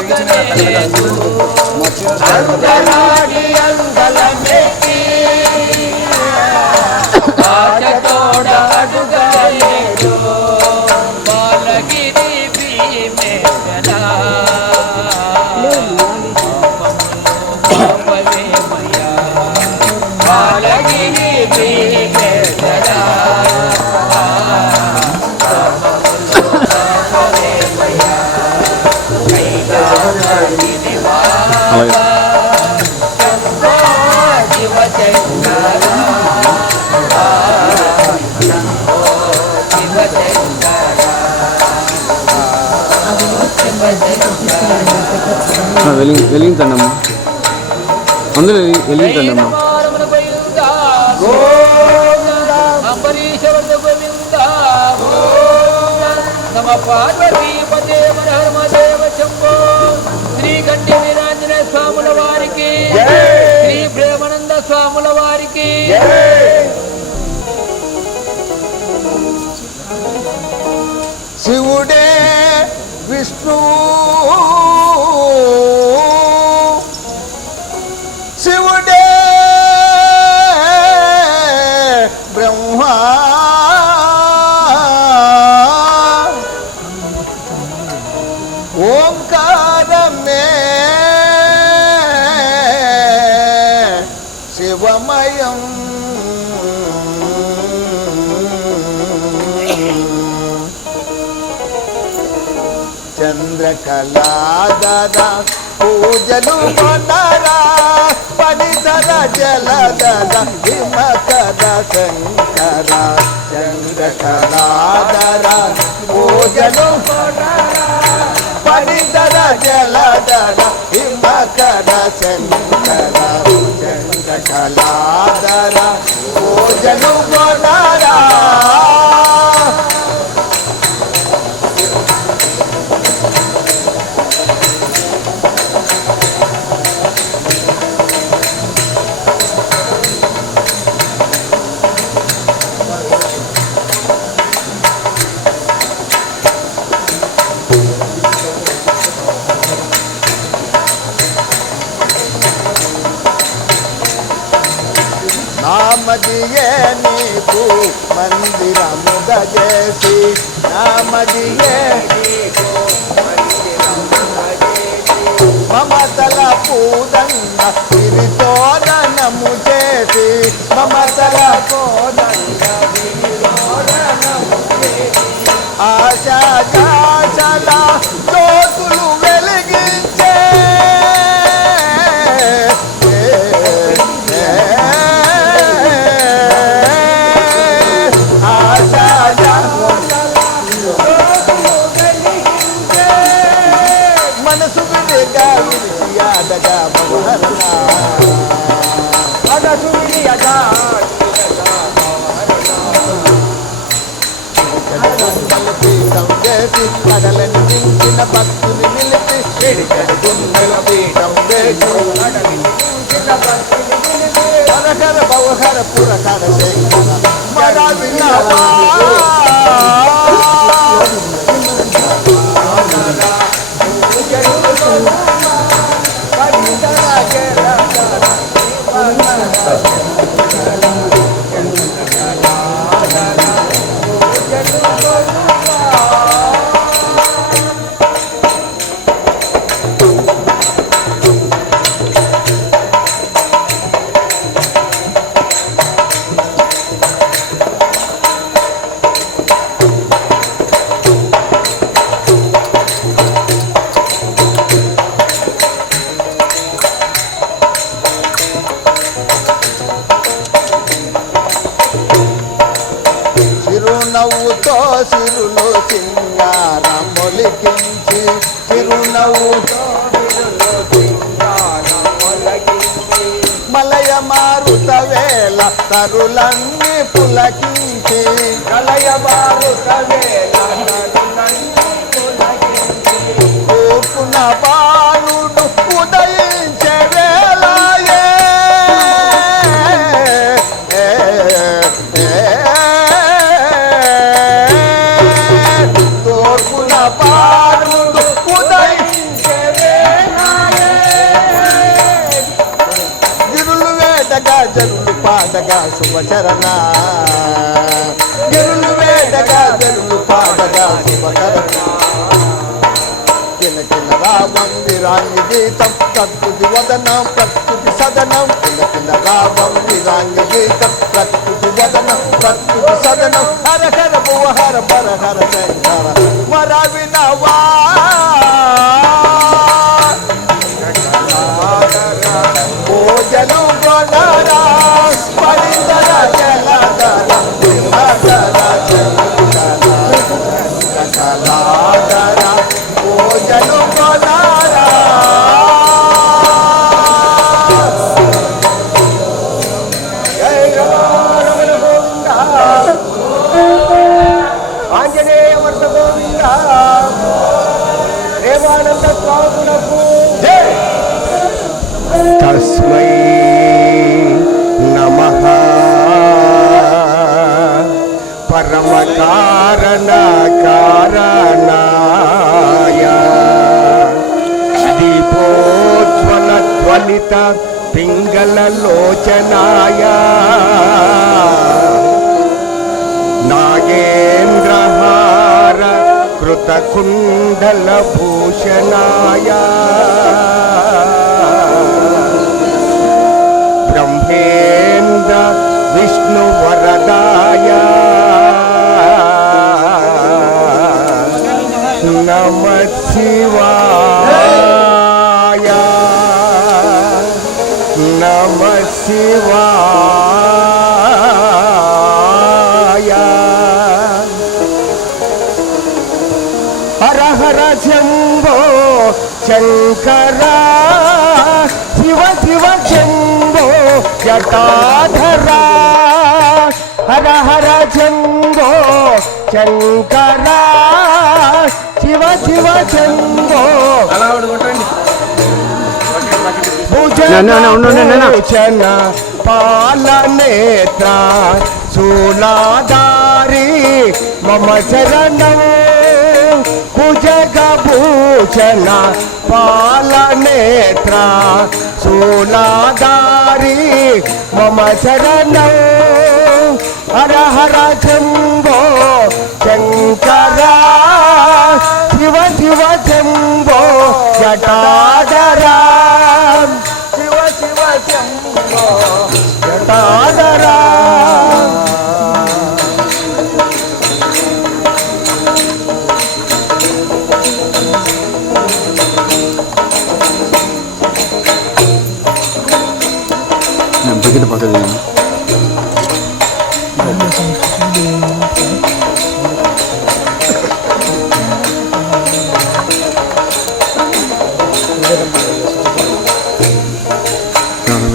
ಮಚ್ಚಿನ ఆ, వెలిగి వెలిగించండి అమ్మా అందులో వెలిగి- వెలిగించండి అమ్మా నమ పార్వతీ పదే మనహర్మదేవ శంభో శ్రీ కంటి వీరాంజనేయ స్వాముల వారికి శ్రీ ప్రేమానంద స్వాముల వారికి శివుడే విష్ణు చంద్రకళాదర పూజలు పొందరా పనిధర జలధర హిమకర శంకర. చంద్రకళాదర పూజలు పనిధర జలధర హిమకర శంకర. చంద్రకళాదర పూజలు పొందరా మమతల పూదండ సిరితోరణము చేసి మమతల పూదండ మన భక్తుని నిలిపి పిడికడి గుండెల పీఠం వేషం హరహర భవహర పురహర శంకర మన చిరునవ్వుతో సిరులు సింగారం చిరునవ్వుతో మలయ మారుత వేళ తరులన్నీ పులకించి. మలయ మారుత వేళ తరులన్నీ పులకించి. తూర్పున బాలుడు ఉదయ పాడగా శుభచరణ. గిరులు వేటగా జరులు పాడగా శుభచరణ. కిల కిల రావం గీతం ప్రకృతి వదనం ప్రకృతి సదనం. కిల కిల రావం విరాంగి గీతం ప్రకృతి వదనం ప్రకృతి సదనం. హర హర భువ హర పర హర. తస్మై నమ పరమ కారణ కారణాయ దీపోజ్వల జ్వలిత పింగళ లోచనాయ నాగేంద్రహార కృతకుండల భూషణాయ బ్రహ్మేంద్ర విష్ణు జటాధర హర హర శంభో శంకర శివ శివ కొట్టండి. భుజన పాలనేత్ర శూలాదారి మమ శరణం భుజగభూషణ పాలనేత్ర శూలాదారి మమ శరణం హర హర శంభో శంకర.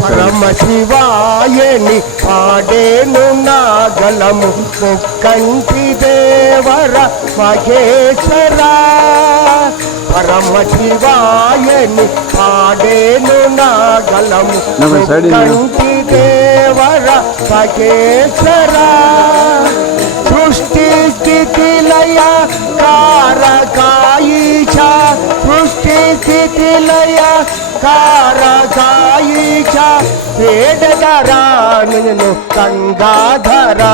పరమ శివాయని పాడేను నాగలము ముక్కంటి దేవర మహేశ్వర పరమ శివాయని పాడేను నాగలము. ముక్కంటి దేవర మహేశ్వర సృష్టి స్థితి లయ కారకాయిష సృష్టి స్థితి లయ కారకాయిష వేడదరాను గంగాధరా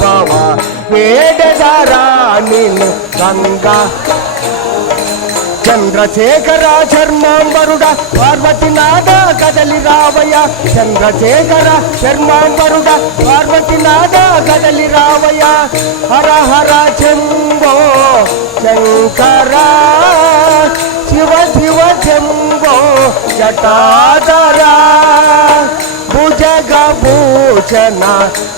భవ వేడదరానిను గంగా. చంద్రశేఖర శర్మాంబరుడ పార్వతీనాథ కదలి రావయ చంద్రశేఖర శర్మాంబరుడ పార్వతీనాథ కదలి రావయ హర హర శంభో శంకరా. శివ శివ శంభో జటాధరా భుజగభూషణ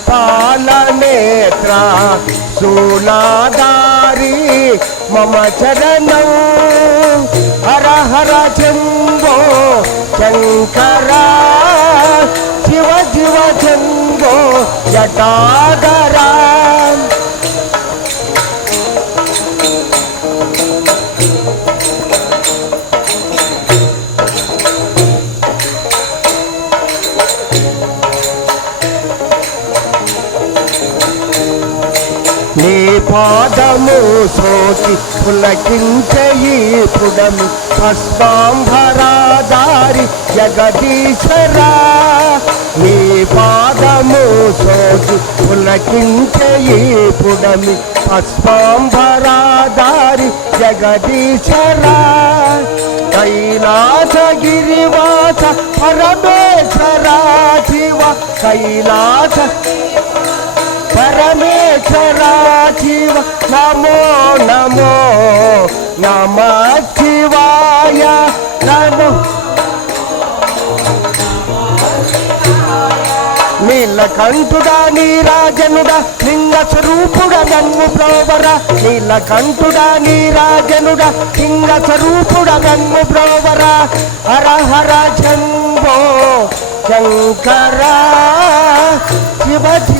పాలనేత్ర శూలాదారి మమ చరణం. హర హర శంభో శంకరా శివ శివ శంభో జటాధరా నీ పాదము సోకి పులకించయి పుడము. భస్మాంబరాదారి జగదీశ్వరా. నీ పాదము సోకి పులకించయి పుడమి. భస్మాంబరాదారి జగదీశ్వరా. కైలాసగిరివాస పరమేశ్వరా శివ. కైలాస పరమేశ్వరా శివ నమో నమో నమ శివాయ నమో. నీలకంఠుడా నీరాజనుడా లింగ స్వరూపుడా నన్ను ప్రోవర. నీలకంఠుడా నీరాజనుడా లింగ స్వరూపుడా నన్ను ప్రోవర. హర హర జంబో శంకరా శివజీ.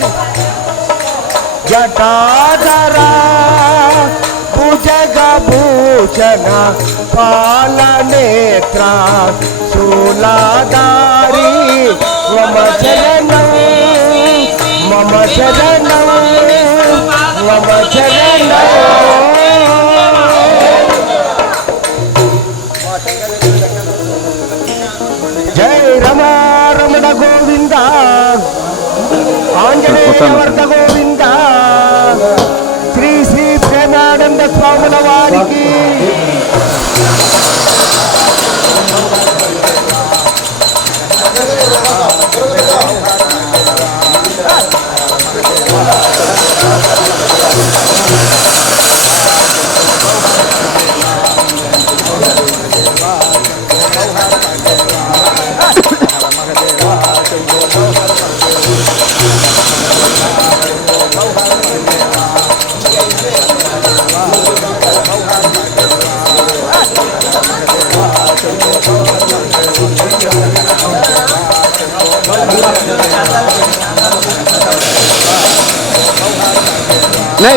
జటాధరా భుజగభూషణ పాలనేత్ర శూలాదారి మమ చరణం మమ చరణం మమ చరణం. జై రమా రమణ గోవింద. ఆంజనేయ వర్ధ గోవింద लवारी की।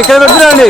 ఇక్కడ పెట్టుకురండి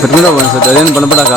పెట్టుకుంటా పోయి సార్ అదేం పనపడాక